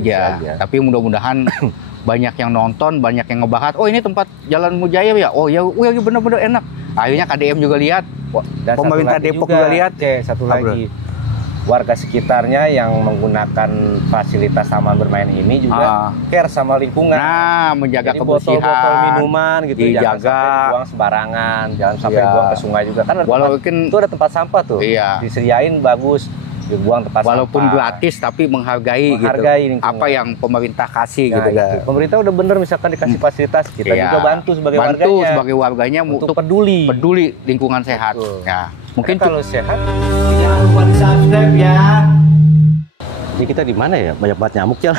aja. Tapi mudah-mudahan banyak yang nonton, banyak yang ngebahas. Oh, ini tempat Jalan Mujair ya. Oh ya, bener-bener enak. Akhirnya KDM juga lihat. Dan pemerintah Depok juga lihat. Satu lagi, warga sekitarnya yang menggunakan fasilitas taman bermain ini juga care sama lingkungan. Nah, menjaga jadi kebersihan, botol minuman gitu dijaga, jangan sampai dibuang sembarangan, jangan sampai dibuang ke sungai juga kan. Walaupun itu ada tempat sampah tuh, disediain bagus, dibuang tempat walaupun sampah. Gratis tapi menghargai gitu. Apa yang pemerintah kasih gitu kan. Pemerintah udah bener misalkan dikasih fasilitas, kita juga bantu sebagai warganya untuk peduli lingkungan sehat. Ya. Mungkin kalau sehat jangan lupa di subscribe ya. Jadi kita di mana ya? Banyak banget nyamuk ya.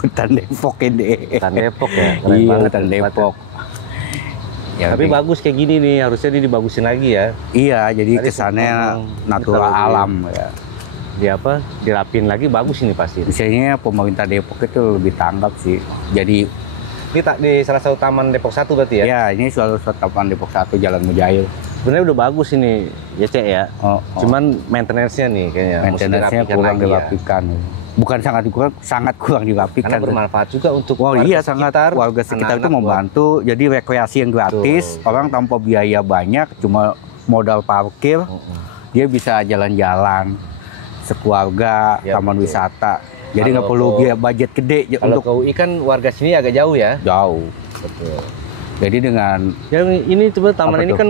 Hutan Depok ini. Hutan Depok ya. Iya, hutan Depok. Ya, tapi bagus kayak gini nih, harusnya dibagusin lagi ya. Iya, jadi kesannya natural alam ya. Dirapin lagi bagus ini pasti. Biasanya pemerintah Depok itu lebih tanggap sih. Jadi ini di salah satu taman Depok 1 berarti ya? Ya, ini salah satu taman Depok 1 Jalan Mujair. Sebenarnya udah bagus ini ya, Cek ya. Cuman maintenance-nya nih kayaknya. Maintenance-nya kurang dirapikan. Bukan sangat kurang dirapikan. Karena bermanfaat juga untuk warga sekitar itu membantu. Jadi rekreasi yang gratis, orang tanpa biaya banyak, cuma modal parkir, dia bisa jalan-jalan sekeluarga, taman wisata. Jadi nggak perlu biaya budget gede. Kalau ke UI kan warga sini agak jauh ya? Jauh. Betul. Jadi dengan ini coba taman ini kan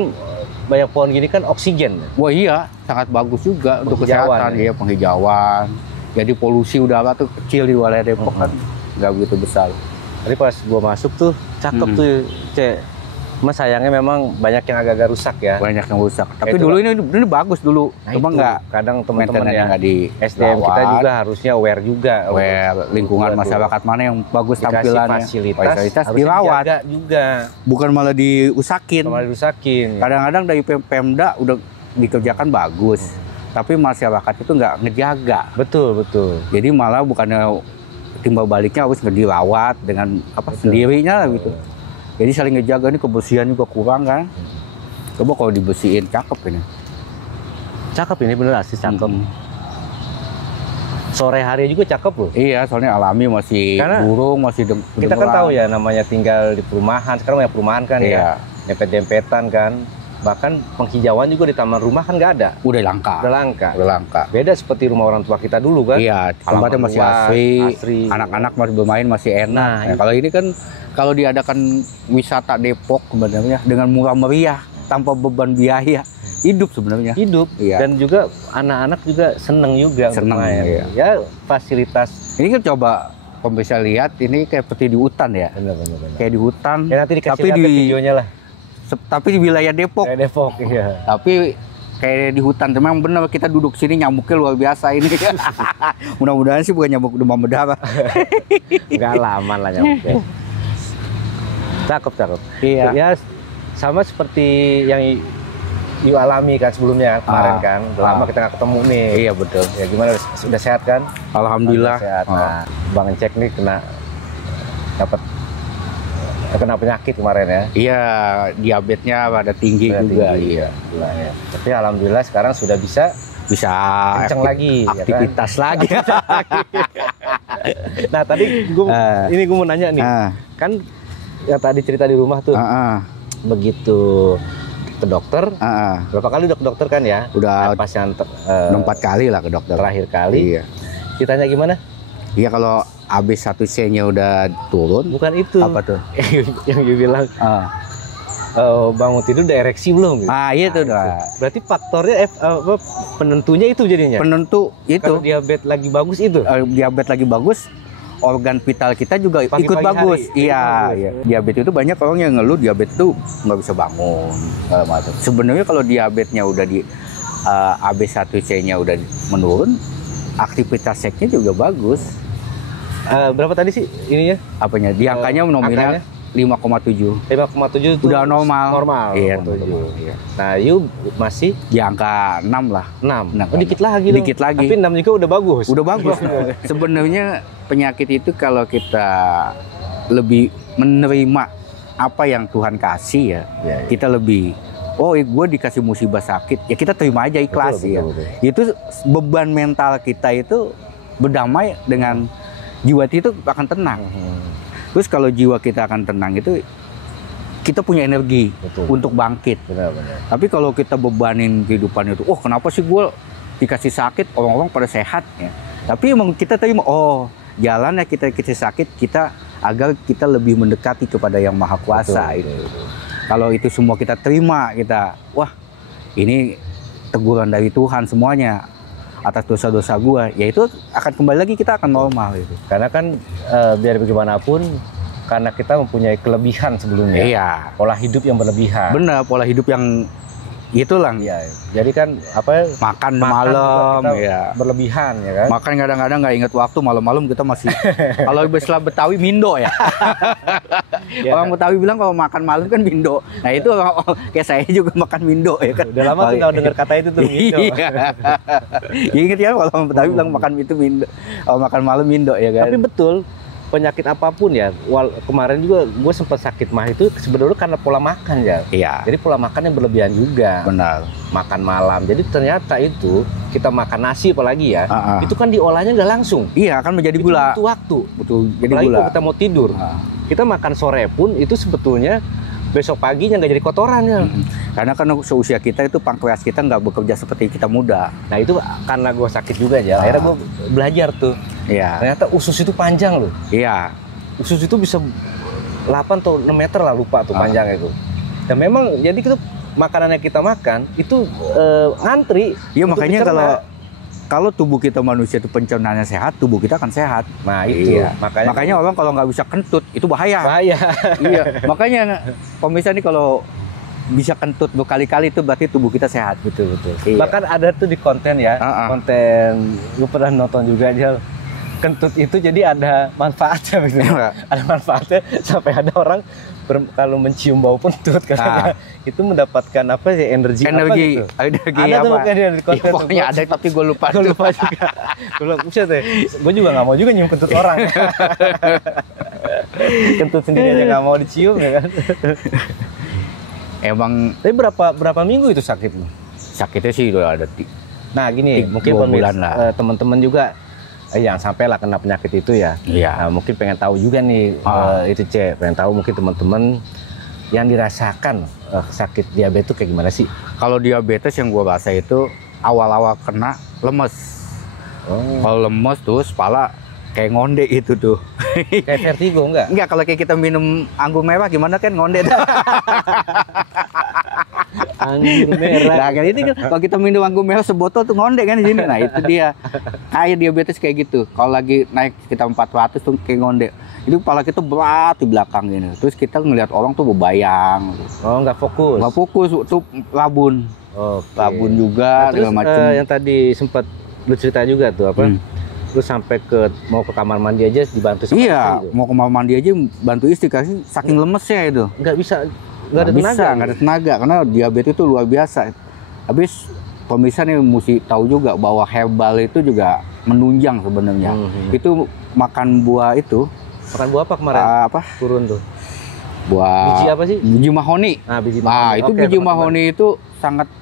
banyak pohon gini kan oksigen. Wah iya, sangat bagus juga untuk kesehatan. Iya, penghijauan. Jadi polusi udara tuh kecil di wilayah Depok kan nggak begitu besar. Tadi pas gua masuk tuh cakep tuh, Cek. Mas sayangnya memang banyak yang agak-agak rusak ya. Banyak yang rusak. Tapi dulu ini bagus dulu. Cuma nggak, kadang teman-teman ya di SDM kita juga harusnya aware juga. Lingkungan masyarakat mana yang bagus tampilannya. Fasilitas dirawat juga. Bukan malah dirusakin. Kadang-kadang dari Pemda udah dikerjakan bagus. Tapi masyarakat itu nggak ngejaga. Betul. Jadi malah bukannya timbal baliknya harus dirawat dengan sendirinya gitu. Jadi saling ngejaga, nih kebersihan juga kurang kan. Coba kalau dibersihin, cakep ini. Cakep ini bener asli cakep. Sore hari juga cakep loh. Iya, soalnya alami masih burung, masih kita kan tahu ya namanya tinggal di perumahan. Sekarang banyak perumahan kan ya. Dempet-dempetan kan. Bahkan penghijauan juga di taman rumah kan nggak ada. Udah langka. Beda seperti rumah orang tua kita dulu kan. Iya, tempatnya masih asri. Anak-anak masih bermain masih enak. Nah, kalau ini kan kalau diadakan wisata Depok sebenarnya dengan murah meriah tanpa beban biaya, hidup sebenarnya. Iya. Dan juga anak-anak juga seneng juga bermain. Iya. Ya fasilitas. Ini kan coba kalau bisa lihat ini kayak seperti di hutan ya. Benar. Kayak di hutan. Ya nanti dikasih lihat videonya lah. Tapi di wilayah Depok. Iya. Tapi kayak di hutan, memang benar kita duduk sini nyamuknya luar biasa ini. Mudah-mudahan sih bukan nyamuk demam berdarah. Enggak lama lah nyamuknya. Cakep. Iya. Ya sama seperti yang you alami kan sebelumnya kemarin kan. Udah lama kita nggak ketemu nih. Iya betul. Ya gimana, udah sehat kan? Alhamdulillah. Sehat. Nah, Bang Cek nih kena penyakit kemarin ya. Iya, diabetesnya pada tinggi juga. Iya. Tapi alhamdulillah sekarang sudah bisa kenceng lagi, aktivitas ya kan? Lagi. Nah tadi gue mau nanya nih, kan yang tadi cerita di rumah tuh, begitu ke dokter, berapa kali dokter kan ya? Udah pas yang 4 kali lah ke dokter. Terakhir kali. Iya. Ditanya gimana? Iya, kalau AB1C-nya udah turun. Bukan itu. Apa tuh? Yang dia bilang, bangun tidur udah ereksi belum? Gitu. Iya itu udah. Berarti faktornya penentunya itu jadinya? Penentu itu. Kalau diabetes lagi bagus itu? Diabetes lagi bagus, organ vital kita juga ikut bagus. Iya. Diabetes itu banyak orang yang ngeluh diabetes itu nggak bisa bangun. Sebenarnya kalau diabetesnya udah di AB1C-nya udah menurun, aktivitas seksnya juga bagus. Berapa tadi sih ininya? Apanya? Di angkanya nominal 5,7. 5,7 itu udah normal. Iya, iya. Nah, you masih di angka 6 lah. 6. Dikit lagi. Tapi 6 juga udah bagus. Sebenarnya penyakit itu kalau kita lebih menerima apa yang Tuhan kasih ya. Kita lebih gue dikasih musibah sakit, ya kita terima aja, ikhlas. Betul. Itu beban mental kita itu berdamai dengan jiwa itu akan tenang. Terus kalau jiwa kita akan tenang itu kita punya energi untuk bangkit. Benar-benar. Tapi kalau kita bebanin kehidupan itu, oh kenapa sih gue dikasih sakit, orang-orang pada sehat ya. Tapi emang kita terima, oh jalannya kita sakit kita agar kita lebih mendekati kepada Yang Maha Kuasa. Betul. Kalau itu semua kita terima, kita wah ini teguran dari Tuhan semuanya atas dosa-dosa gue, ya itu akan kembali lagi kita akan normal gitu. Karena kan biar bagaimanapun karena kita mempunyai kelebihan sebelumnya. Iya. Pola hidup yang berlebihan. Bener, pola hidup yang itulah. Iya. Jadi kan apa? Makan malam, ya. Berlebihan ya kan. Makan kadang-kadang nggak inget waktu, malam-malam kita masih. Kalau istilah Betawi mindo ya. Orang Betawi bilang kalau makan malam kan mindo. Nah itu kayak saya juga makan mindo ya kan. Udah lama tuh nggak dengar kata itu tuh mindo. Iya. Ya, inget ya kalau orang Betawi bilang makan itu mindo. Kalau makan malam mindo ya kan. Tapi betul. Penyakit apapun ya, kemarin juga gue sempat sakit mah itu sebenarnya karena pola makan ya. Iya. Jadi pola makan yang berlebihan juga. Benar. Makan malam. Jadi ternyata itu kita makan nasi apalagi ya, itu kan diolahnya nggak langsung. Iya, akan menjadi itu gula. Butuh waktu. Betul. Jadi apalagi gula. kalau kita mau tidur, kita makan sore pun itu sebetulnya besok paginya nggak jadi kotoran ya. Karena kan seusia kita itu pankreas kita nggak bekerja seperti kita muda. Nah itu karena gue sakit juga aja. Akhirnya gue belajar tuh. Iya. Ternyata usus itu panjang loh. Iya. Usus itu bisa 8 atau 6 meter lah, lupa tuh panjangnya itu. Dan memang jadi itu makanan yang kita makan itu ngantri. Iya makanya kalau tubuh kita manusia itu pencernaannya sehat, tubuh kita akan sehat. Nah itu. Iya. Makanya orang kalau nggak bisa kentut itu bahaya. Iya. Makanya pemirsa nih kalau bisa kentut berkali-kali itu berarti tubuh kita sehat. Betul. Iya. Bahkan ada tuh di konten ya, konten gue pernah nonton juga aja. Kentut itu jadi ada manfaatnya gitu. Ada manfaatnya sampai ada orang kalau mencium bau kentut karena itu mendapatkan apa ya energi apa gitu. Energi ada apa? Tuh kayak di konten ya, pokoknya ada tapi gue lupa. Gue lupa juga. Gue juga nggak mau juga nyium kentut orang. Kentut sendiri aja nggak mau dicium ya kan. Emang. Tapi berapa minggu itu sakit? Sakitnya sih udah ada. Nah gini, mungkin teman-teman juga yang sampai lah kena penyakit itu ya. Iya. Nah, mungkin pengen tahu juga nih itu pengen tahu mungkin teman-teman yang dirasakan sakit diabetes itu kayak gimana sih? Kalau diabetes yang gua rasa itu awal-awal kena lemes. Kalau lemes terus kepala kayak ngonde itu tuh. Kayak vertigo enggak? Enggak, kalau kayak kita minum anggur merah gimana kan ngonde tuh. Anggur merah. Nah, kan itu kan kalau kita minum anggur merah sebotol tuh ngonde kan di sini. Nah, itu dia. Kayak diabetes kayak gitu. Kalau lagi naik kita 400 tuh kayak ngonde. Itu kepala kita berat di belakang gini. Terus kita ngelihat orang tuh berbayang. Oh, nggak fokus. Nggak fokus tuh rabun. Rabun juga terus, macam. Yang tadi sempat lu cerita juga tuh apa? Lu sampai mau ke kamar mandi aja dibantu sama istri gitu. Mau ke kamar mandi aja bantu istri kasih saking lemesnya itu. Nggak bisa. Nggak ada tenaga karena diabetes itu luar biasa. Habis pemirsa nih mesti tahu juga bahwa herbal itu juga menunjang sebenarnya. Itu makan buah itu. Makan buah apa kemarin? Turun tuh. Buah. Biji apa sih? Biji mahoni. Biji mahoni. Itu biji mahoni itu sangat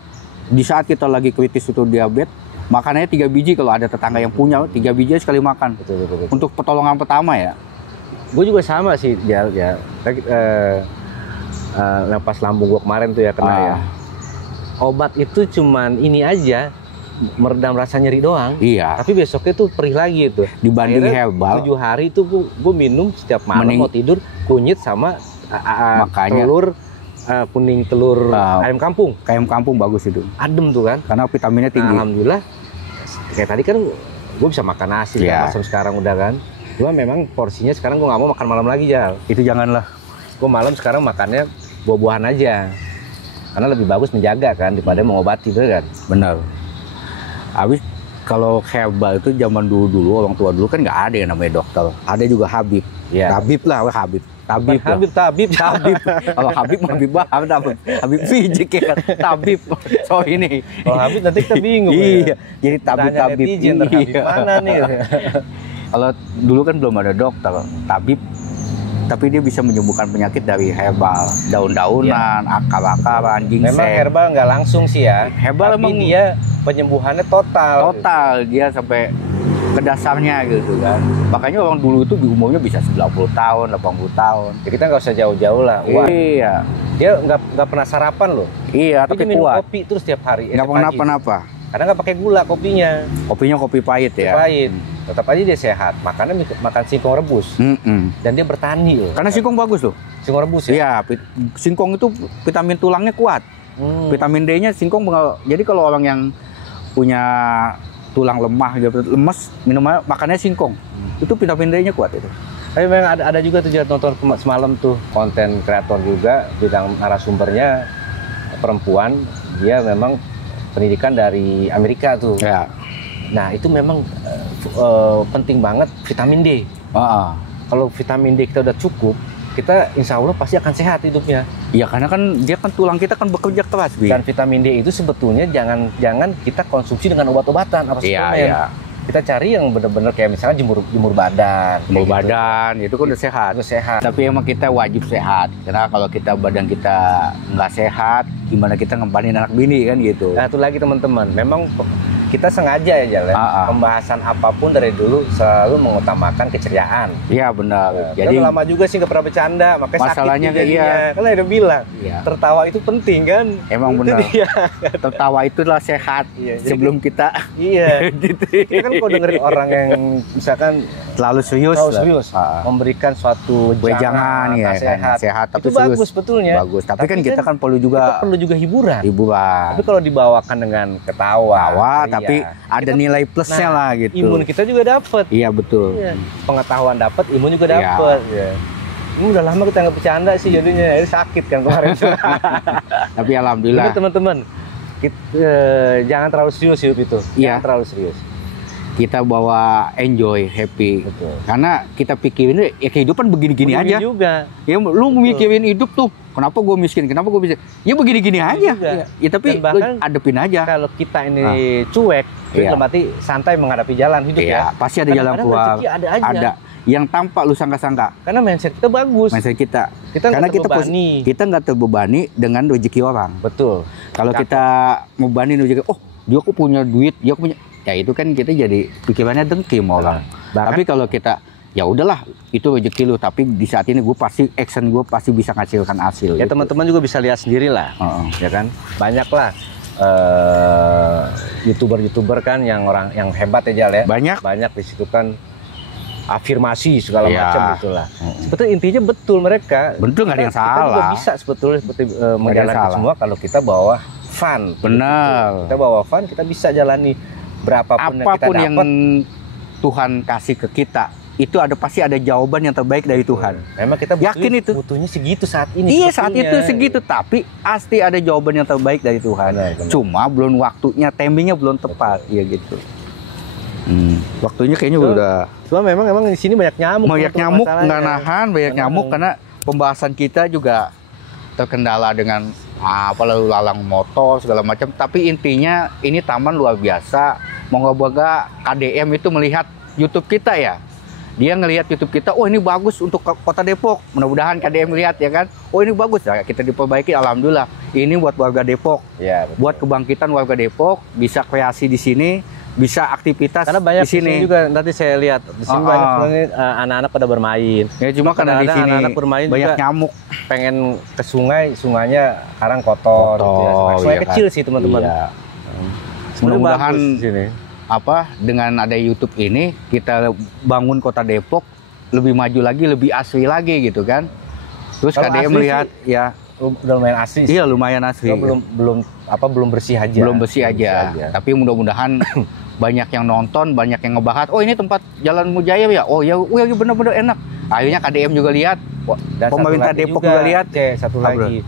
di saat kita lagi kritis itu diabetes. Makanannya 3 biji kalau ada tetangga yang punya 3 biji sekali makan. Betul. Untuk pertolongan pertama ya. Gue juga sama sih ya. Pas lambung gue kemarin tuh ya kena ya. Obat itu cuman ini aja meredam rasa nyeri doang. Iya. Tapi besoknya tuh perih lagi itu. Dibanding herbal. 7 hari itu gue minum setiap malam mau tidur kunyit sama telur kuning telur ayam kampung. Ayam kampung bagus itu. Adem tuh kan. Karena vitaminnya tinggi. Alhamdulillah. Kayak tadi kan gue bisa makan nasi macam sekarang udah kan. Cuma memang porsinya sekarang gue nggak mau makan malam lagi Jal. Itu janganlah. Gue malam sekarang makannya buah-buahan aja. Karena lebih bagus menjaga kan daripada mengobati bener kan. Benar. Habis kalau herbal itu zaman dulu orang tua dulu kan nggak ada yang namanya dokter. Ada juga Habib. Ya. Habib lah, Habib. Tabib. Kalau Habib Habib Fijik ya kan. Tabib. So ini. Kalau Habib nanti kita bingung. Iya. Jadi tabib. Iya. Mana nih? Kalau dulu kan belum ada dokter. Tabib. Tapi dia bisa menyembuhkan penyakit dari herbal, daun-daunan, akar-akaran, ginseng. Memang herbal nggak langsung sih ya. Herbal tapi dia penyembuhannya total. Total dia sampai ke dasarnya gitu kan. Makanya orang dulu itu di umurnya bisa 90 tahun, 80 tahun. Ya, kita nggak usah jauh-jauh lah. Iya. Dia nggak pernah sarapan loh. Iya, tapi minum kuat. kopi terus tiap hari. Nggak pernah kenapa-napa. Karena nggak pakai gula kopinya. Kopinya kopi pahit ya. Pahit. Tetap aja dia sehat. Makan singkong rebus. Dan dia bertani loh. Karena singkong bagus loh. Singkong rebus ya? Iya, singkong itu vitamin tulangnya kuat. Vitamin D-nya singkong. Jadi kalau orang yang punya tulang lemah, lemes, makannya singkong. Itu vitamin D-nya kuat itu. Tapi memang ada juga tuh nonton semalam tuh konten kreator juga, bidang narasumbernya perempuan, dia memang pendidikan dari Amerika tuh. Ya. Nah itu memang penting banget vitamin D. Kalau vitamin D kita udah cukup, kita insya Allah pasti akan sehat hidupnya. Iya, karena kan dia kan tulang kita kan bekerja keras, Bi. Dan vitamin D itu sebetulnya jangan kita konsumsi dengan obat-obatan apa suplemen. Iya. Kita cari yang benar-benar kayak misalnya jemur badan. Jemur badan, itu kan udah sehat. Udah sehat. Tapi emang kita wajib sehat. Karena kalau kita badan kita nggak sehat, gimana kita ngempanin anak bini kan gitu. Nah, itu lagi teman-teman. Memang kita sengaja ya Jalan. Pembahasan apapun dari dulu selalu mengutamakan keceriaan. Iya benar. Jadi lama juga sih nggak pernah bercanda, makanya masalahnya sakit iya. Kan udah bilang, tertawa itu penting kan. Emang benar. Tertawa itulah sehat. Sebelum kita. Iya. Gitu. Kita kan kalau dengerin orang yang misalkan terlalu serius, memberikan suatu wejangan ya, sehat tapi itu serius. Bagus betulnya. Bagus. Tapi kan kita kan perlu juga hiburan. Hiburan. Tapi kalau dibawakan dengan ketawa, tapi ada nilai plusnya lah gitu. Imun kita juga dapat. Iya betul. Pengetahuan dapat, imun juga dapat. Ini udah lama kita nggak bercanda sih jadinya, ini sakit kan kemarin. Tapi alhamdulillah. Tapi teman-teman, jangan terlalu serius hidup itu. Jangan terlalu serius. Kita bawa enjoy, happy. Betul. Karena kita pikirin ya kehidupan begini-gini aja. Juga. Ya lu mikirin hidup tuh. Kenapa gue miskin? Kenapa gue bisa? Ya begini-gini aja. Ya tapi lu adepin aja. Kalau kita ini cuek, dalam arti santai menghadapi jalan hidup ya. Pasti ada jalan keluar. Ada aja. Ada yang tanpa lu sangka-sangka. Karena mindset kita bagus. Mindset kita. Karena kita nggak terbebani dengan rezeki orang. Betul. Kalau kita membebani rezeki, oh dia kok punya duit, dia punya, ya itu kan kita jadi pikirannya dengki mau orang. Tapi kalau kita ya udahlah itu rezeki lu, tapi di saat ini gue pasti action gue pasti bisa menghasilkan hasil. Ya gitu. Teman-teman juga bisa lihat sendiri lah, ya kan. Banyak lah youtuber kan yang orang yang hebat ya Jal ya. Banyak di situ kan afirmasi segala macam itulah. Sebetulnya intinya betul mereka. Betul, nggak ada yang salah. Kita juga bisa sebetulnya seperti menjalankan semua kalau kita bawa fun. Benar. Kita bawa fun, kita bisa jalani berapapun yang kita dapat. Yang Tuhan kasih ke kita, itu pasti ada jawaban yang terbaik dari Tuhan. Memang kita yakin itu. Butuhnya segitu saat ini. Iya, saat itu segitu, tapi pasti ada jawaban yang terbaik dari Tuhan. Benar. Cuma belum waktunya, timingnya belum tepat, ya gitu. Waktunya kayaknya udah. Cuma memang di sini banyak nyamuk. Banyak nyamuk, nggak nahan, banyak nyamuk karena pembahasan kita juga terkendala dengan lalu lalang motor segala macam. Tapi intinya ini taman luar biasa. Moga-moga KDM itu melihat YouTube kita ya. Dia ngelihat YouTube kita, oh ini bagus untuk Kota Depok. Mudah-mudahan KDM lihat ya kan. Oh ini bagus, ya, kita diperbaiki. Alhamdulillah. Ini buat warga Depok. Ya, buat kebangkitan warga Depok, bisa kreasi di sini, bisa aktivitas karena banyak di sini juga. Nanti saya lihat di sini banyak anak-anak pada bermain. Ya cuma karena di sini anak-anak bermain banyak juga nyamuk. Pengen ke sungai, sungainya sekarang kotor. Gitu ya. Sungai kecil sih teman-teman. Iya. Mudah-mudahan dengan ada YouTube ini kita bangun Kota Depok lebih maju lagi, lebih asli lagi gitu kan. Terus KDM melihat ya udah lumayan asli sih. Iya, lumayan asli. Belum bersih aja. Belum bersih aja. Tapi mudah-mudahan banyak yang nonton, banyak yang ngebahas. Oh, ini tempat Jalan Mujair ya. Oh ya, benar-benar enak. Akhirnya KDM juga lihat. Dan pemerintah Depok juga lihat. Satu lagi.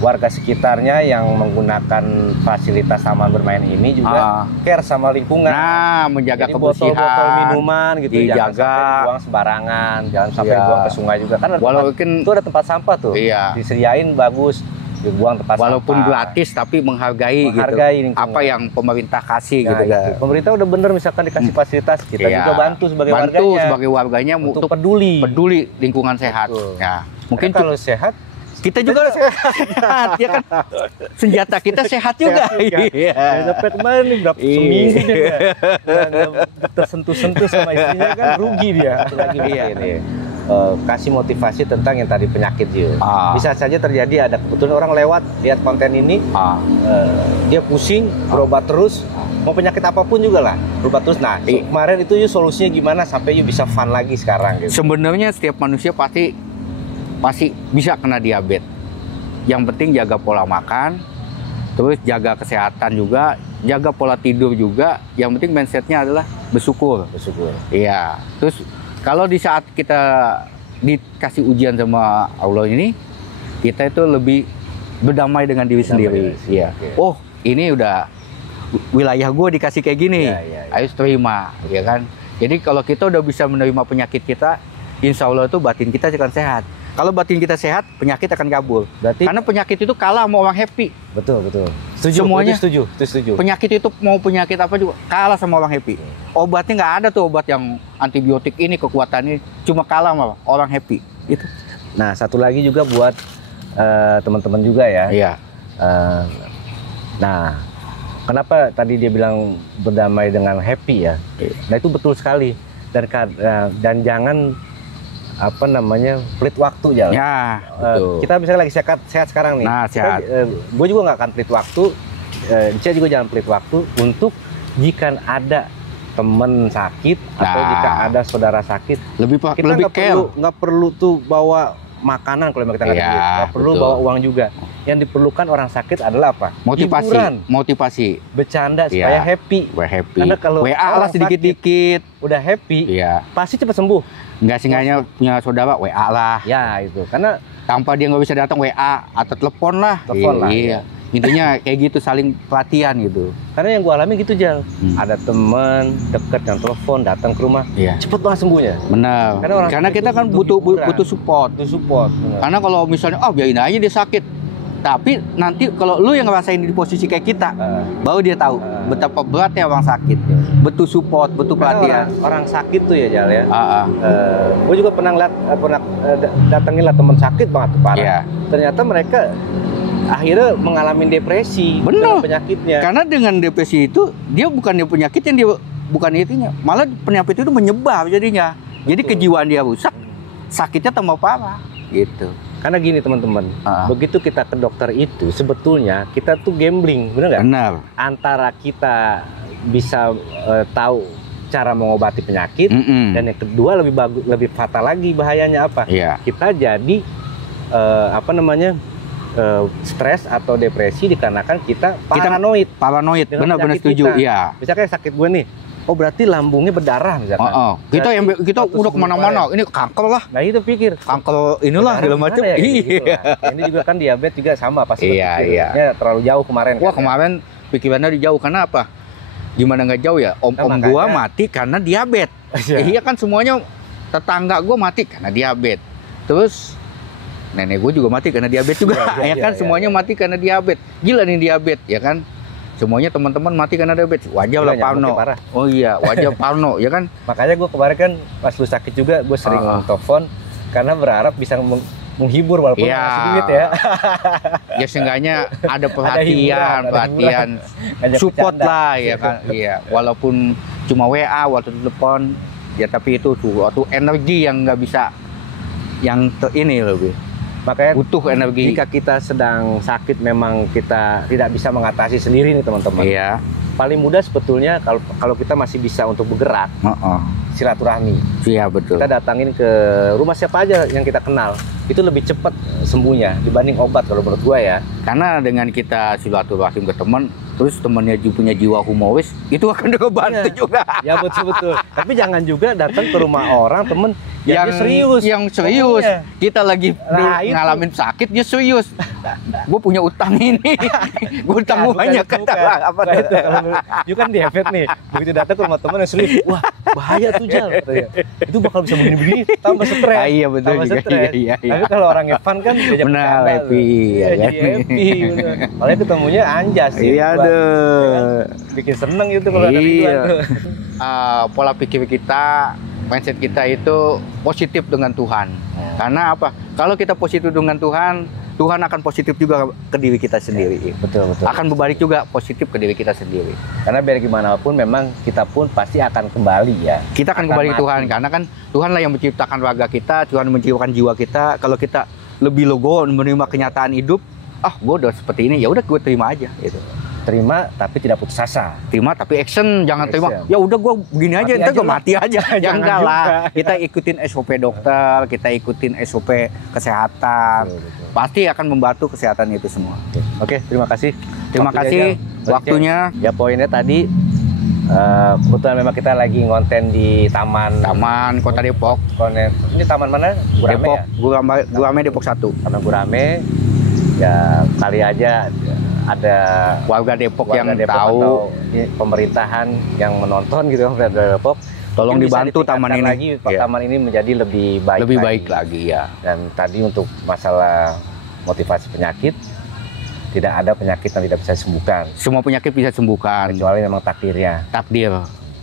Warga sekitarnya yang menggunakan fasilitas taman bermain ini juga care sama lingkungan. Nah, menjaga kebersihan. Botol-botol minuman gitu dijaga. Jangan sampai dibuang sembarangan, jangan sampai dibuang ke sungai juga. Kan itu ada tempat sampah tuh. Iya. Disediain bagus, dibuang tempat walaupun sampah. Gratis tapi menghargai gitu. Lingkungan. Apa yang pemerintah kasih gitu kan. Pemerintah udah bener misalkan dikasih fasilitas, kita juga bantu sebagai warganya. Sebagai warganya untuk peduli lingkungan sehat. Ya. Mungkin kalau sehat kita juga sehat, ya kan? Senjata kita sehat juga. Iya. Sampai kemarin nih berapa seminggu dia nggak tersentuh-sentuh sama istrinya kan rugi dia. Lagi ini. Kasih motivasi tentang yang tadi penyakit juga. Bisa saja terjadi ada kebetulan orang lewat lihat konten ini, dia pusing, berobat terus, mau penyakit apapun juga lah, berobat terus. Nah, kemarin itu solusinya gimana sampai bisa fun lagi sekarang? Gitu. Sebenarnya setiap manusia pasti bisa kena diabetes. Yang penting jaga pola makan, terus jaga kesehatan juga, jaga pola tidur juga. Yang penting mindsetnya adalah bersyukur. Iya. Terus kalau di saat kita dikasih ujian sama Allah ini, kita itu lebih berdamai dengan diri sendiri. Iya. Oh, ini udah wilayah gue dikasih kayak gini. Ayo terima, ya kan? Jadi kalau kita udah bisa menerima penyakit kita, insya Allah itu batin kita akan sehat. Kalau batin kita sehat, penyakit akan kabur. Karena penyakit itu kalah sama orang happy. Betul. Setuju. Semuanya setuju. Penyakit itu mau penyakit apa juga kalah sama orang happy. Obatnya nggak ada tuh obat yang antibiotik ini kekuatannya cuma kalah sama orang happy. Itu. Nah, satu lagi juga buat teman-teman juga ya. Iya. Nah, kenapa tadi dia bilang berdamai dengan happy ya? Nah, itu betul sekali. Dan jangan pelit waktu jalan. Ya, kita misalnya lagi sehat sekarang nih. Nah, sehat. Gue juga nggak akan pelit waktu. Saya juga jangan pelit waktu untuk jika ada teman sakit atau jika ada saudara sakit. Kita nggak perlu tuh bawa makanan kalau kita nggak perlu bawa uang juga. Yang diperlukan orang sakit adalah apa? Motivasi. Bercanda supaya happy. Karena kalau WA lah sedikit-dikit. Udah happy, pasti cepat sembuh. Nggak seenggaknya punya saudara WA lah. Ya itu, karena tanpa dia nggak bisa datang WA atau telepon lah. Iya. Intinya kayak gitu, saling perhatian gitu. Karena yang gua alami gitu Jal, ada teman deket yang telepon datang ke rumah, cepet banget sembuhnya. Benar. Karena kita kan butuh support. Karena kalau misalnya biarin aja dia sakit. Tapi nanti kalau lu yang ngerasain di posisi kayak kita, baru dia tahu betapa beratnya orang sakit. Butuh support, butuh perhatian. Orang sakit tuh ya Jal ya. Gue juga pernah datengin lah teman sakit banget tuh parah. Ternyata mereka akhirnya mengalami depresi. Bener. Penyakitnya. Karena dengan depresi itu dia bukan penyakit yang dia bukan itunya, malah penyakit itu menyebar jadinya. Jadi kejiwaan dia rusak, sakitnya tambah parah gitu. Karena gini teman-teman, begitu kita ke dokter itu sebetulnya kita tuh gambling, bener nggak? Benar. Antara kita bisa tahu cara mengobati penyakit, dan yang kedua lebih fatal lagi bahayanya apa? Kita jadi stres atau depresi dikarenakan kita paranoid. Benar setuju. Iya. Misalnya sakit gue nih. Oh berarti lambungnya berdarah misalkan. Kita udah kemana-mana. Ini kanker lah. Nah itu pikir. Kanker inilah segala macam. Ya, gitu ini juga kan diabetes juga sama pasti. Iya. Terlalu jauh kemarin. Wah kemarin pikirannya jauh karena apa? Gimana nggak jauh ya? Om gua mati karena diabetes. Iya kan semuanya tetangga gua mati karena diabetes. Terus nenek gua juga mati karena diabetes juga. Semuanya mati karena diabetes. Gila nih diabetes ya kan? Semuanya teman-teman mati karena diabetes. Wajah lah parno. Oh iya, wajah parno ya kan. Makanya gue kemarin kan pas lu sakit juga gue sering telepon karena berharap bisa menghibur walaupun masih duit ya. Ya seenggaknya ada perhatian, support lah ya kan. Iya, walaupun cuma WA waktu telepon ya tapi itu suatu energi yang nggak bisa yang ini lebih. Makanya butuh energi. Jika kita sedang sakit memang kita tidak bisa mengatasi sendiri nih teman-teman. Iya. Paling mudah sebetulnya kalau kita masih bisa untuk bergerak, silaturahmi. Iya betul. Kita datangin ke rumah siapa aja yang kita kenal, itu lebih cepat sembuhnya dibanding obat kalau menurut gua ya. Karena dengan kita silaturahmi ke teman, terus temannya punya jiwa humoris, itu akan ngebantu juga. Ya betul. Tapi jangan juga datang ke rumah orang temen yang serius. Kita lagi ngalamin sakit dia serius. Gue punya utang ini. Gue utang banyak kata apa itu kalau kan diabetes nih. Begitu datang ke rumah teman yang serius, wah bahaya tuh Jal. Itu bakal bisa begini-begini, tambah stres. Iya betul juga. Iya. Tapi kalau orang Evan kan benar happy. Kalau ketemunya anjas. Iya aduh. Bikin seneng gitu kalau ada tujuan tuh. Pola pikir kita, mindset kita itu positif dengan Tuhan. Karena apa? Kalau kita positif dengan Tuhan, Tuhan akan positif juga ke diri kita sendiri. Betul. Akan berbalik juga positif ke diri kita sendiri. Karena biar gimana pun memang kita pun pasti akan kembali ya. Kita akan kembali ke Tuhan, karena kan Tuhan lah yang menciptakan raga kita, Tuhan menciptakan jiwa kita. Kalau kita lebih legowo menerima kenyataan hidup, gue udah seperti ini, ya udah gue terima aja gitu. Terima tapi tidak putus asa. Terima tapi action, jangan terima. Ya udah gue begini aja, entar gue mati aja. Ya enggak lah. Kita ikutin SOP dokter, kita ikutin SOP kesehatan. Betul. Pasti akan membantu kesehatan itu semua. Oke, terima kasih. Terima kasih waktunya. Ya poinnya tadi kebetulan memang kita lagi ngonten di Taman Kota Depok. Ini taman mana? Gurame Depok, ya? Gurame Depok 1. Taman Gurame. Ya kali aja ada warga Depok yang tahu pemerintahan yang menonton gitu kan Depok, tolong dibantu taman ini lagi, taman ini menjadi lebih baik lagi ya. Dan tadi untuk masalah motivasi penyakit, tidak ada penyakit yang tidak bisa disembuhkan. Semua penyakit bisa disembuhkan kecuali memang takdir.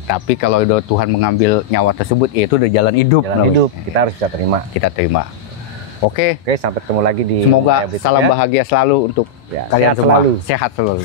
Tapi kalau Tuhan mengambil nyawa tersebut, ya itu udah jalan hidup. Kita harus bisa terima. Oke, sampai ketemu lagi di semoga salam bahagia selalu untuk kalian semua. Sehat selalu.